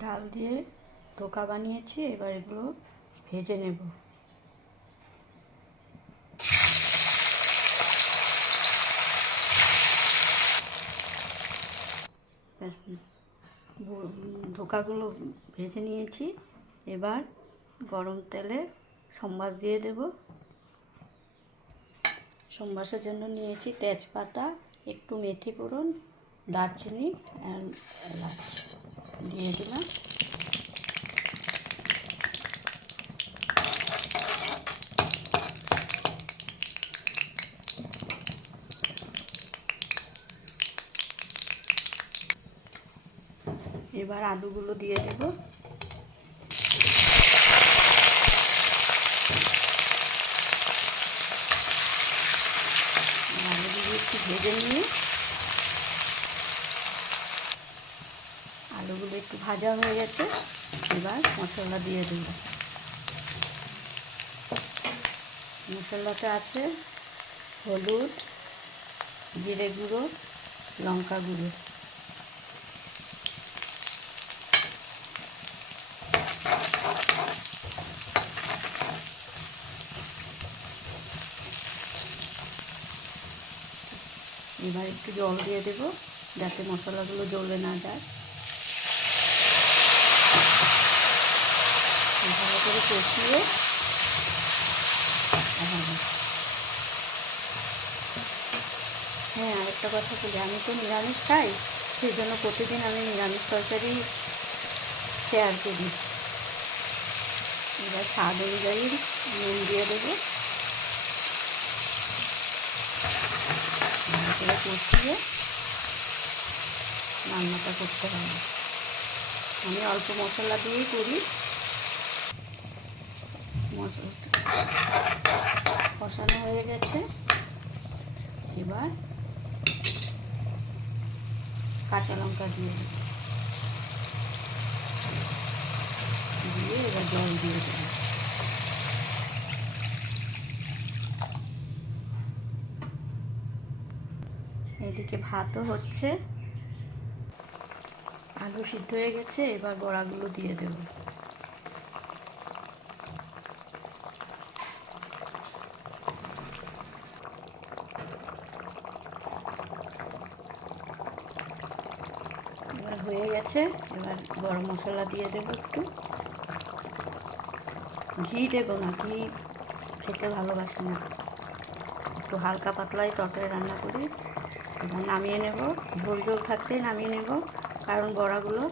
ডাল দিয়ে ধোকা বানিয়েছি, এবার এগুলো ভেজে নেব। ধোকাগুলো ভেজে নিয়েছি, এবার গরম তেলে সম্বাস দিয়ে দেব। সম্বাসের জন্য নিয়েছি তেজপাতা, একটু মেথি ফোড়ন, দারচিনি আর এলাচ দিয়ে দিলাম। এবার আলুগুলো দিয়ে দেব। আলুগুলো একটু ভেজে নিয়ে, আলুগুলো একটু ভাজা হয়ে গেছে, এবার মশলা দিয়ে দেব। মশলাতে আছে হলুদ, জিরে গুঁড়ো, লঙ্কা গুঁড়ো। এবার একটু জল দিয়ে দেব যাতে মশলাগুলো জ্বলে না যায়। ভালো করে কষিয়ে হ্যাঁ, আরেকটা কথা বলি, আমি তো নিরামিষ খাই, সেই জন্য প্রতিদিন আমি নিরামিষ তরকারি শেয়ার করি। এবার স্বাদ অনুযায়ী নুন দিয়ে দেবো। করে কষিয়ে রান্নাটা করতে হবে। আমি অল্প মশলা দিয়েই করি। মশলাটা কষানো হয়ে গেছে, এবার কাঁচা লঙ্কা দিয়ে এবার জল দিয়ে দেবো। এদিকে ভাতও হচ্ছে, আলু সিদ্ধ হয়ে গেছে, এবার বড়াগুলো দিয়ে দেব। এবার হয়ে গেছে, এবার গরম মশলা দিয়ে দেব। একটু ঘি দেবো না, ঘি খেতে ভালোবাসি না, একটু হালকা পাতলাই তরকারি রান্না করি। এবার নামিয়ে নেব, ঝোল ঝোল থাকতেই নামিয়ে নেব, কারণ বড়াগুলো